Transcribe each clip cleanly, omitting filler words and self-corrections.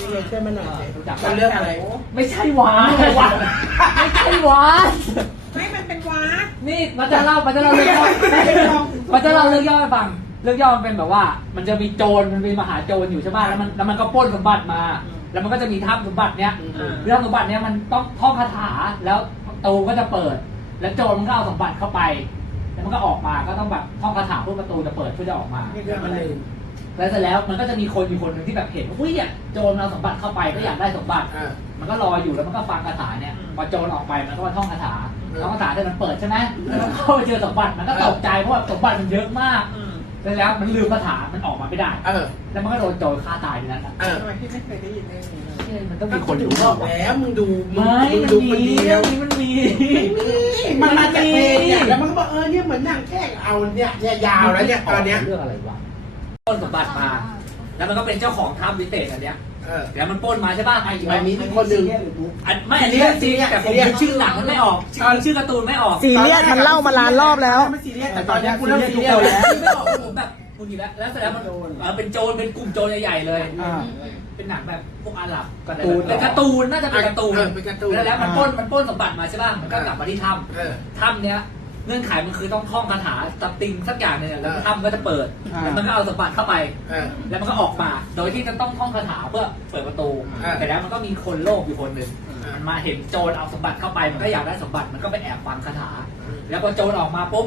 นี่เลยช่วยมันหน่อยรู้จักมันเรื่องอะไรไม่ใช่หวานไม่ใช่หวานไม่มันเป็นว้านี่มันจะเล่าเรื่องย่อมันจะเล่าเรื่องย่อให้ฟังเรื่องย่อมันเป็นแบบว่า มันจะมีโจรมันมีมหาโจรอยู่ใช่ไหมแล้วมันก็ปล้นสมบัติมา แล้วมันก็จะมีทัพสมบัติเนี้ยเรื่องสมบัติเนี้ยมันต้องท่องคาถาแล้วประตูก็จะเปิด แล้วโจรมันก็เอาสมบัติเข้าไปแล้วมันก็ออกมาก็ต้องแบบท่องคาถาเพื่อประตูจะเปิดเพื่อจะออกมานี่เรื่องอะไรแล้วเสร็จแล้วมันก็จะมีคนอยู่คนหนึ่งที่แบบเห็นว่าอุ้ยเนี่ยโจรเอาสมบัติเข้าไปก็อยากได้สมบัติ มันก็รออยู่แล้วมันก็ฟังคาถาเนี่ยพอโจรออกไปมันก็มาท่องคาถาท่องคาถาเสร็จมันเปิดใช่ไหมแล้วมันเข้าไปเจอสมบัติมันก็ตกใจเพราะว่าสมบัติมันเยอะมากแล้วมันลืมคาถามันออกมาไม่ได้แล้วมันก็โดนโจรฆ่าตายในนั้นอ่ะทำไมพี่ไม่เคยได้ยินเรื่องนี้เลยมันต้องก็มีคคน นถึดูงบอกแล้วมึงดูไม่มึงดูคนเดียวมันมีมันมาจากเพลงเนี่ยแล้วมันก็บอกเนี่ยเหมือนหนังแค่เอาเนี่ยยาวแล้วเนี่ยตอนเนี้ยเรื่องอะไรวะปล้นสมบัติมา แล้วมันก็เป็นเจ้าของถ้ำวิเศษอันเนี้ยแล้วมันปล้นมาใช่ป่ะไอ้มันมีคนหนึ่งไม่อันนี้ซีเรียสแต่ผมนึกชื่อหนังมันไม่ออกชื่อการ์ตูนไม่ออกซีเรียสมันเล่ามาล้านรอบแล้วไม่ซีเรียสแต่ตอนนี้กูเริ่มซีเรียสแล้วไม่ออกผมแบบคุณกี่แล้วเสร็จแล้วมันเป็นโจรเป็นกลุ่มโจรใหญ่ๆเลยเป็นหนังแบบพวกอาหรับเป็นการ์ตูนน่าจะเป็นการ์ตูนแล้วมันปล้นสมบัติมาใช่ป่ะมันก็กลับมาที่ถ้ำเนี้ยเงื่อนไขมันคือต้องท่องคาถาตับติงสักอย่างเนี่ยแล้วถ้ำก็จะเปิดแล้วมันก็เอาสมบัติเข้าไปแล้วมันก็ออกมาโดยที่จะต้องท่องคาถาเพื่อเปิดประตูแต่แล้วมันก็มีคนโลภอยู่คนหนึ่งมันมาเห็นโจรเอาสมบัติเข้าไปมันก็อยากได้สมบัติมันก็ไปแอบฟังคาถาแล้วพอโจรออกมาปุ๊บ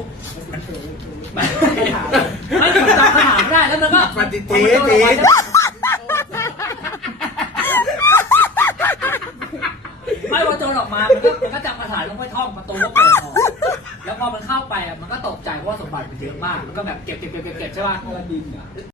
ไม่ถึงจำคาถาไม่ได้แล้วมันก็ไม่พอโจรออกมามันก็จำคาถาลงไปท่องประตูก็เปิดออกแล้วพอมันเข้าไปมันก็ตกใจเพราะว่าสมบัติมันเยอะมากมันก็แบบเก็บใช่ป่ะ